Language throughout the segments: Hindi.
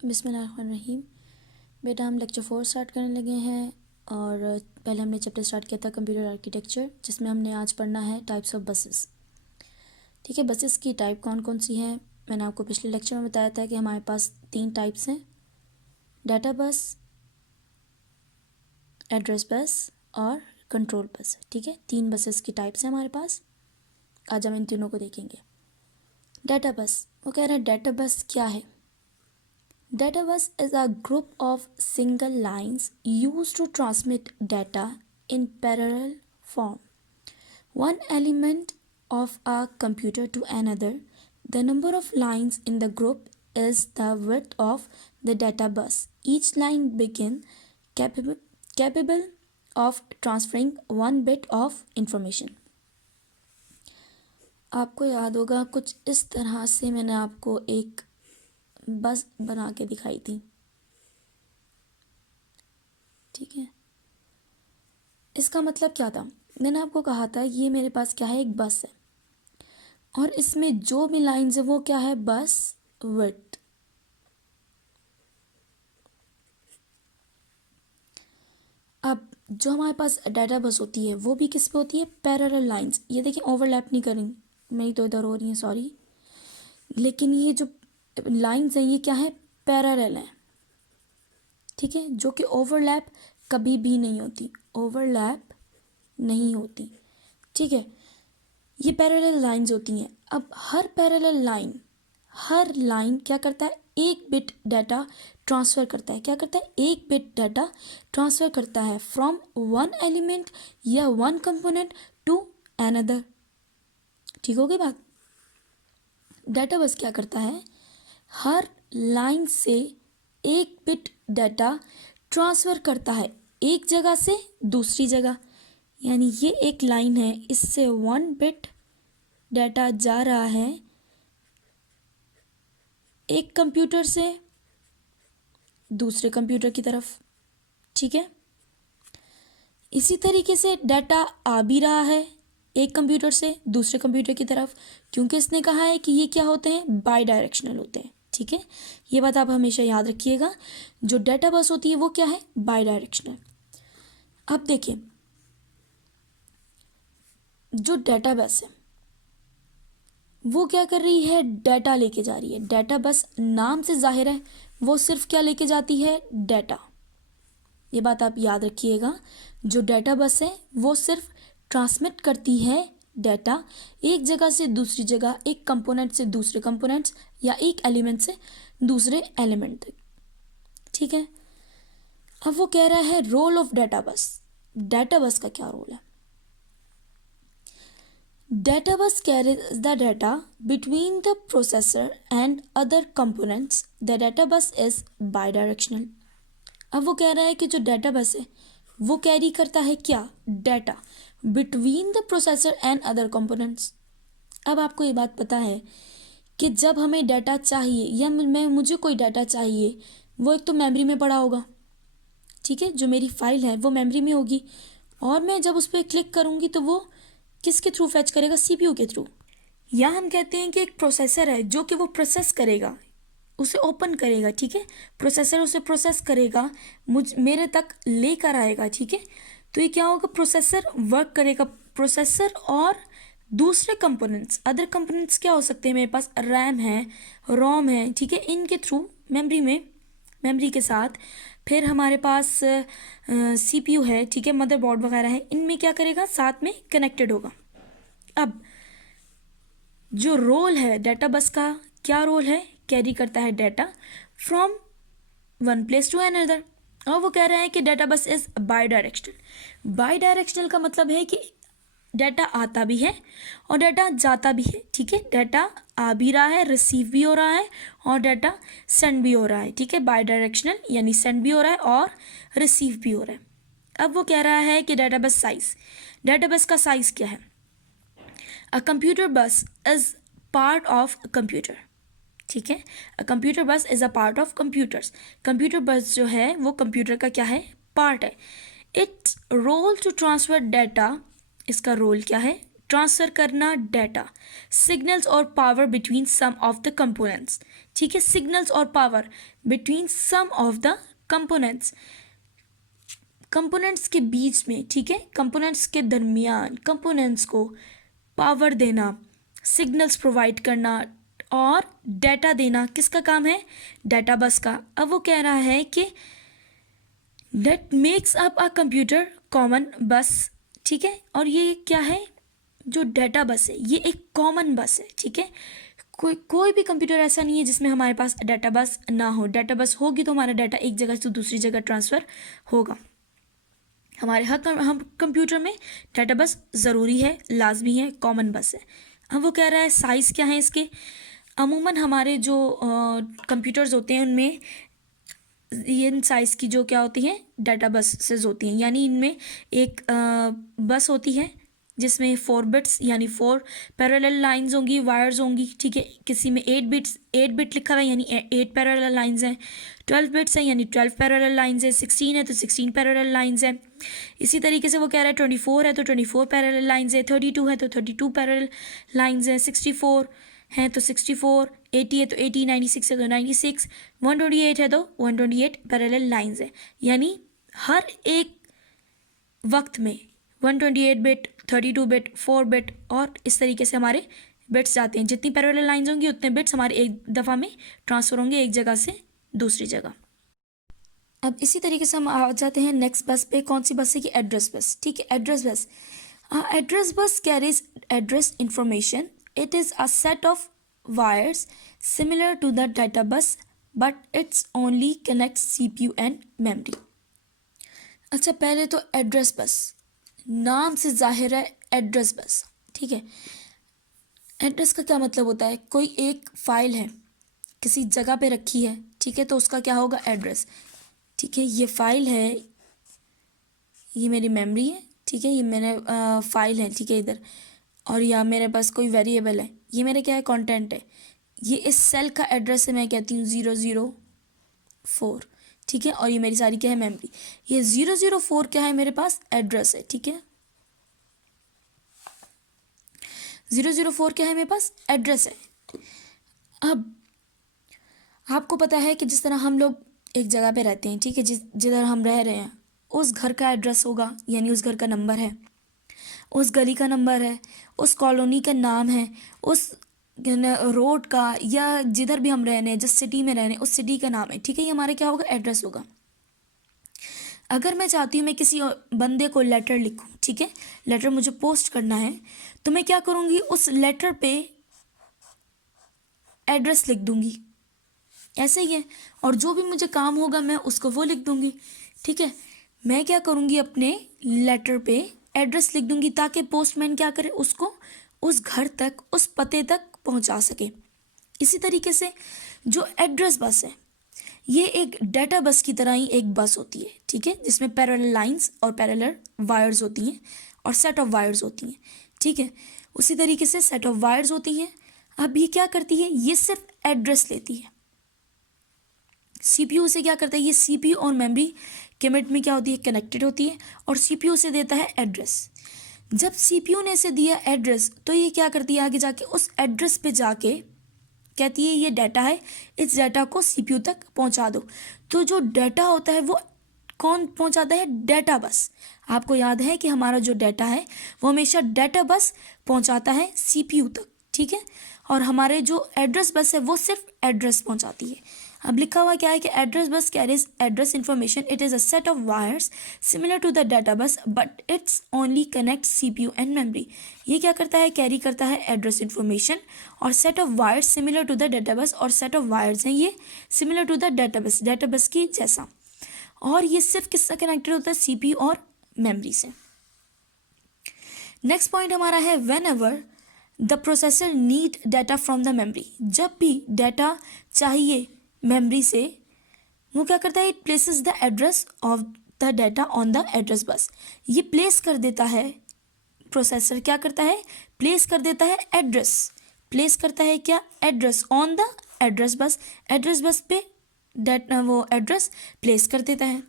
बिस्मिल्लाहिर्रहमानिर्रहीम। बेटा हम लेक्चर 4 स्टार्ट करने लगे हैं और पहले हमने चैप्टर स्टार्ट किया था कंप्यूटर आर्किटेक्चर, जिसमें हमने आज पढ़ना है टाइप्स ऑफ बसेस। ठीक है, बसेस की टाइप कौन कौन सी हैं। मैंने आपको पिछले लेक्चर में बताया था कि हमारे पास 3 टाइप्स हैं, डाटा बस, एड्रेस बस और कंट्रोल बस। ठीक है, 3 बसेस की टाइप्स हैं हमारे पास। आज हम इन तीनों को देखेंगे। डाटा बस, वो कह रहे हैं डाटा बस क्या है। Data bus is a group of single lines used to transmit data in parallel form. One element of a computer to another. The number of lines in the group is the width of the data bus. Each line begin capable of transferring one bit of information. आपको याद होगा कुछ इस तरह से मैंने आपको एक बस बना के दिखाई थी। ठीक है, इसका मतलब क्या था। मैंने आपको कहा था ये मेरे पास क्या है, एक बस है और इसमें जो भी लाइंस है वो क्या है, बस विड्थ। अब जो हमारे पास डाटा बस होती है वो भी किस पे होती है, पैरेलल लाइंस। ये देखिए ओवरलैप नहीं करेंगे, मेरी तो इधर हो रही है सॉरी, लेकिन ये जो लाइंस हैं ये क्या है, पैरेलल हैं। ठीक है, जो कि ओवरलैप कभी भी नहीं होती, ओवरलैप नहीं होती। ठीक है, ये पैरेलल लाइंस होती हैं। अब हर पैरेलल लाइन, हर लाइन क्या करता है, एक बिट डाटा ट्रांसफ़र करता है। क्या करता है, एक बिट डाटा ट्रांसफ़र करता है फ्रॉम वन एलिमेंट या वन कंपोनेंट टू अनदर। ठीक हो गई बात। डाटा बस क्या करता है, हर लाइन से एक बिट डाटा ट्रांसफ़र करता है एक जगह से दूसरी जगह। यानी ये एक लाइन है, इससे वन बिट डाटा जा रहा है एक कंप्यूटर से दूसरे कंप्यूटर की तरफ। ठीक है, इसी तरीके से डाटा आ भी रहा है एक कंप्यूटर से दूसरे कंप्यूटर की तरफ, क्योंकि इसने कहा है कि ये क्या होते हैं, बाई डायरेक्शनल होते हैं। ठीक है, ये बात आप हमेशा याद रखिएगा, जो डाटा बस होती है वो क्या है, बाई डायरेक्शनल। अब देखिए जो डाटा बस है वो क्या कर रही है, डाटा लेके जा रही है। डाटा बस नाम से जाहिर है वो सिर्फ क्या लेके जाती है, डाटा। ये बात आप याद रखिएगा, जो डाटा बस है वो सिर्फ ट्रांसमिट करती है डाटा एक जगह से दूसरी जगह, एक कंपोनेंट से दूसरे कंपोनेंट्स या एक एलिमेंट से दूसरे एलिमेंट तक। ठीक है, अब वो कह रहा है role of data bus. Data bus का क्या रोल है। Data bus carries the data between the processor and other components. The data bus is bidirectional. अब वो कह रहा है कि जो डाटा बस है वो कैरी करता है क्या, data between the processor and other components. अब आपको ये बात पता है कि जब हमें डाटा चाहिए या मुझे कोई डाटा चाहिए, वो एक तो मेमोरी में पड़ा होगा। ठीक है, जो मेरी फाइल है वो मेमोरी में होगी और मैं जब उस पर क्लिक करूँगी तो वो किसके थ्रू फैच करेगा, सीपीयू के थ्रू। या हम कहते हैं कि एक प्रोसेसर है जो कि वो प्रोसेस करेगा, उसे ओपन करेगा। ठीक है, प्रोसेसर उसे प्रोसेस करेगा, मेरे तक लेकर आएगा। ठीक है, तो ये क्या होगा, प्रोसेसर वर्क करेगा। प्रोसेसर और दूसरे कंपोनेंट्स, अदर कंपोनेंट्स क्या हो सकते हैं, मेरे पास रैम है, रोम है। ठीक है, इनके थ्रू मेमोरी में, मेमोरी के साथ फिर हमारे पास सीपीयू है। ठीक है, मदरबोर्ड वगैरह है, इनमें क्या करेगा, साथ में कनेक्टेड होगा। अब जो रोल है डाटा बस का, क्या रोल है, कैरी करता है data from one place to another. और वो कह रहे हैं कि data bus is bidirectional. Bidirectional का मतलब है कि डाटा आता भी है और डाटा जाता भी है। ठीक है, डाटा आ भी रहा है, रिसीव भी हो रहा है और डाटा सेंड भी हो रहा है। ठीक है, बाई डायरेक्शनल यानी सेंड भी हो रहा है और रिसीव भी हो रहा है। अब वो कह रहा है कि डाटा बस साइज, डाटा बस का साइज क्या है। अ कंप्यूटर बस is part of a computer. ठीक है, अ कंप्यूटर बस is a part of computers. Computer बस जो है वो कंप्यूटर का क्या है, पार्ट है। Its role to transfer data, इसका रोल क्या है, ट्रांसफ़र करना डाटा, सिग्नल्स और power between some of the components. ठीक है, सिग्नल्स और power between some of the components, components के बीच में, ठीक है, कंपोनेंट्स के दरमियान कंपोनेंट्स को पावर देना, सिग्नल्स प्रोवाइड करना और डाटा देना किसका काम है? डाटा बस का। अब वो कह रहा है कि that makes up a computer common बस। ठीक है, और ये क्या है? जो डाटा बस है ये एक कॉमन बस है। ठीक है, कोई भी कंप्यूटर ऐसा नहीं है जिसमें हमारे पास डाटा बस ना हो। डाटा बस होगी तो हमारा डाटा एक जगह से दूसरी जगह ट्रांसफ़र होगा। हमारे हम कंप्यूटर में डाटा बस ज़रूरी है, लाजमी है, कॉमन बस है। अब वो कह रहा है साइज़ क्या है इसके। अमूमन हमारे जो कंप्यूटर्स होते हैं उनमें इन साइज़ की जो क्या होती हैं, डाटा बसेस होती हैं। यानी इनमें एक बस होती है जिसमें 4 बिट्स यानी 4 पैरेलल लाइंस होंगी, वायर्स होंगी। ठीक है, किसी में 8 बिट लिखा हुआ है यानी 8 पैरेलल लाइंस हैं। 12 बिट्स हैं यानी 12 पैरेलल लाइंस है। 16 है तो 16 पैरेलल लाइंस है। इसी तरीके से वो कह रहा है 24 है तो 24 पैरेलल लाइंस है। 32 है तो 32 पैरेलल लाइंस है। 64 हैं तो 64, 80 है तो 80, 96 है तो 96, 128 है तो 128 पैरेलल लाइंस है। यानी हर एक वक्त में 128 बिट, 32 बिट, 4 बिट और इस तरीके से हमारे बिट्स जाते हैं। जितनी पैरेलल लाइंस होंगी उतने बिट्स हमारे एक दफ़ा में ट्रांसफ़र होंगे एक जगह से दूसरी जगह। अब इसी तरीके से हम आ जाते हैं नेक्स्ट बस पे। कौन सी बस है कि एड्रेस बस। ठीक है, address bus. Address bus carries address information. It is a set of wires similar to the data bus but it's only connect CPU and memory. अच्छा, पहले तो एड्रेस बस, नाम से जाहिर है एड्रेस बस। ठीक है, एड्रेस का क्या मतलब होता है? कोई एक फ़ाइल है किसी जगह पे रखी है, ठीक है, तो उसका क्या होगा? एड्रेस। ठीक है, ये फ़ाइल है, ये मेरी मेमोरी है। ठीक है, ये मैंने फ़ाइल है, ठीक है, इधर, और या मेरे पास कोई वेरिएबल है, ये मेरे क्या है? कंटेंट है। ये इस सेल का एड्रेस है, मैं कहती हूँ 004। ठीक है, और ये मेरी सारी क्या है? मेमोरी। ये 004 क्या है? मेरे पास एड्रेस है। ठीक है, 004 क्या है? मेरे पास एड्रेस है। अब आपको पता है कि जिस तरह हम लोग एक जगह पे रहते हैं, ठीक है, जिधर हम रह रहे हैं उस घर का एड्रेस होगा, यानी उस घर का नंबर है, उस गली का नंबर है, उस कॉलोनी का नाम है, उस रोड का, या जिधर भी हम रह रहे हैं, जिस सिटी में रह रहे हैं उस सिटी का नाम है। ठीक है, ये हमारा क्या होगा? एड्रेस होगा। अगर मैं चाहती हूँ मैं किसी बंदे को लेटर लिखूँ, ठीक है, लेटर मुझे पोस्ट करना है, तो मैं क्या करूँगी? उस लेटर पे एड्रेस लिख दूँगी। ऐसे ही है, और जो भी मुझे काम होगा मैं उसको वो लिख दूँगी। ठीक है, मैं क्या करूँगी? अपने लेटर पे एड्रेस लिख दूँगी ताकि पोस्टमैन क्या करे? उसको उस घर तक, उस पते तक पहुँचा सके। इसी तरीके से जो एड्रेस बस है ये एक डाटा बस की तरह ही एक बस होती है। ठीक है, जिसमें पैरेलल लाइंस और पैरेलल वायर्स होती हैं और सेट ऑफ वायर्स होती हैं। ठीक है, उसी तरीके से सेट ऑफ वायर्स होती हैं। अब ये क्या करती है? ये सिर्फ एड्रेस लेती है। CPU से क्या करता है? ये CPU और मेमोरी के मिड में क्या होती है? कनेक्टेड होती है, और CPU से देता है एड्रेस। जब CPU ने इसे दिया एड्रेस तो ये क्या करती है? आगे जाके उस एड्रेस पे जाके कहती है ये डाटा है, इस डाटा को CPU तक पहुंचा दो। तो जो डाटा होता है वो कौन पहुंचाता है? डाटा बस। आपको याद है कि हमारा जो डाटा है वो हमेशा डाटा बस पहुंचाता है CPU तक। ठीक है, और हमारे जो एड्रेस बस है वो सिर्फ एड्रेस पहुंचाती है। अब लिखा हुआ क्या है कि address bus carries address information. It is a set of wires similar to the data bus but it's only connect CPU and memory. ये क्या करता है? कैरी करता है एड्रेस इंफॉर्मेशन और set of wires similar to the data bus, और सेट ऑफ वायर्स हैं ये सिमिलर टू द डाटा बस की जैसा, और ये सिर्फ किससे कनेक्टेड होता है? CPU और मेमोरी से। नेक्स्ट पॉइंट हमारा है when ever the processor need data from the memory. जब भी डाटा चाहिए मेमोरी से, वो क्या करता है? It places the address of the data on the address bus. ये प्लेस कर देता है, प्रोसेसर क्या करता है? प्लेस कर देता है एड्रेस। प्लेस करता है क्या? Address on the address bus. Address बस पे वो एड्रेस प्लेस कर देता है।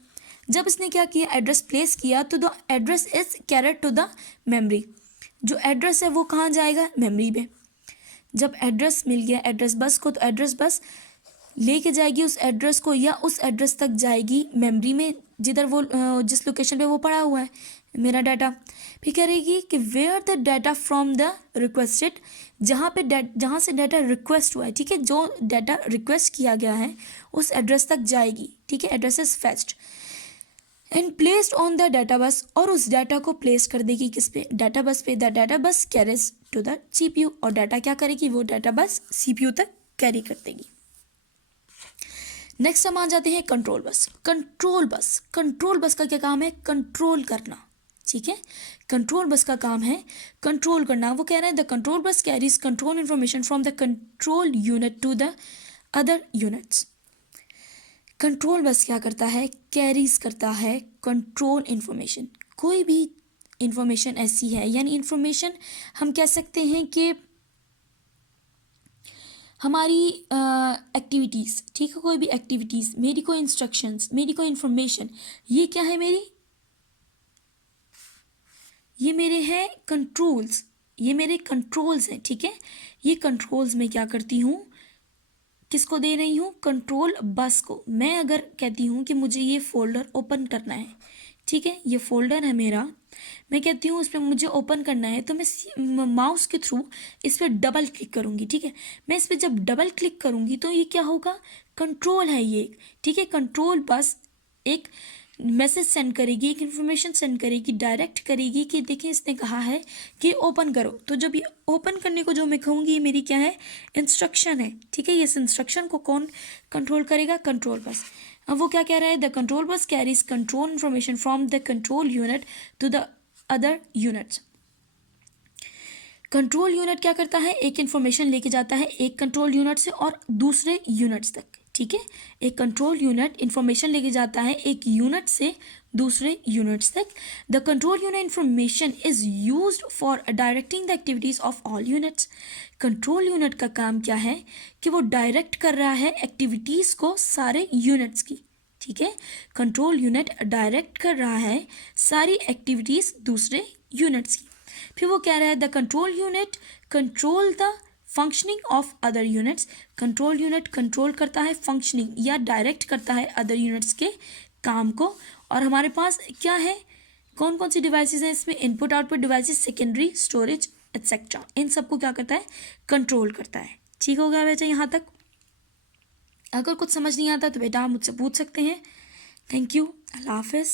जब इसने क्या किया? एड्रेस प्लेस किया तो the address is carried to the memory. जो एड्रेस है वो कहाँ जाएगा, मेमोरी में। जब एड्रेस मिल गया एड्रेस बस को, तो एड्रेस बस लेके जाएगी उस एड्रेस को या उस एड्रेस तक जाएगी मेमोरी में, जिधर वो जिस लोकेशन पे वो पड़ा हुआ है मेरा डाटा। फिर कह रहेगी कि where the data from the requested, जहाँ से डाटा रिक्वेस्ट हुआ है, ठीक है, जो डाटा रिक्वेस्ट किया गया है उस एड्रेस तक जाएगी, ठीक है, address is fetched and placed on the data bus, और उस डाटा को प्लेस कर देगी किस पे, डाटा बस पे। द डाटा बस कैरीज टू द CPU, और डाटा क्या करेगी, वो डाटा बस CPU तक कैरी कर देगी। नेक्स्ट हम आ जाते हैं कंट्रोल बस। कंट्रोल बस का क्या काम है, कंट्रोल करना, ठीक है, कंट्रोल बस का काम है कंट्रोल करना। वो कह रहा है the control bus carries control information from the control unit to the other units. Control bus क्या करता है, कैरीज करता है कंट्रोल इंफॉर्मेशन। कोई भी इंफॉर्मेशन ऐसी है, यानी इंफॉर्मेशन हम कह सकते हैं कि हमारी एक्टिविटीज़, ठीक है, कोई भी एक्टिविटीज़, मेरी कोई इंस्ट्रक्शंस, मेरी कोई इंफॉर्मेशन, ये क्या है मेरी, ये मेरे हैं कंट्रोल्स, ये मेरे कंट्रोल्स हैं, ठीक है। ये कंट्रोल्स मैं क्या करती हूँ, किसको दे रही हूँ, कंट्रोल बस को। मैं अगर कहती हूँ कि मुझे ये फोल्डर ओपन करना है, ठीक है, ये फोल्डर है मेरा, मैं कहती हूँ उस पर मुझे ओपन करना है, तो मैं माउस के थ्रू इस पर डबल क्लिक करूँगी, ठीक है। मैं इस पर जब डबल क्लिक करूँगी तो ये क्या होगा, कंट्रोल है ये, ठीक है। कंट्रोल बस एक मैसेज सेंड करेगी, एक इन्फॉर्मेशन सेंड करेगी, डायरेक्ट करेगी कि देखिए इसने कहा है कि ओपन करो। तो जब ये ओपन करने को जो मैं कहूँगी, ये मेरी क्या है, इंस्ट्रक्शन है, ठीक है। ये इस इंस्ट्रक्शन को कौन कंट्रोल करेगा, कंट्रोल बस। अब वो क्या कह रहा है, the control bus carries control information from the control unit to the other units. Control unit क्या करता है, एक इन्फॉर्मेशन लेके जाता है एक कंट्रोल यूनिट से और दूसरे यूनिट्स तक, ठीक है। एक कंट्रोल यूनिट इन्फॉर्मेशन लेके जाता है एक यूनिट से दूसरे यूनिट्स तक। The control unit information is used for directing the activities of all units. Control unit का काम क्या है कि वो डायरेक्ट कर रहा है एक्टिविटीज़ को सारे यूनिट्स की, ठीक है। कंट्रोल यूनिट डायरेक्ट कर रहा है सारी एक्टिविटीज़ दूसरे यूनिट्स की। फिर वो कह रहा है the control unit control the functioning of other units. Control unit control करता है फंक्शनिंग या डायरेक्ट करता है अदर यूनिट्स के काम को। और हमारे पास क्या है, कौन कौन सी डिवाइसेस हैं इसमें, input output devices, secondary storage etcetera, इन सबको क्या करता है, कंट्रोल करता है। ठीक हो गया बेटा यहाँ तक। अगर कुछ समझ नहीं आता तो बेटा आप मुझसे पूछ सकते हैं। थैंक यू, अल्लाह हाफिज़।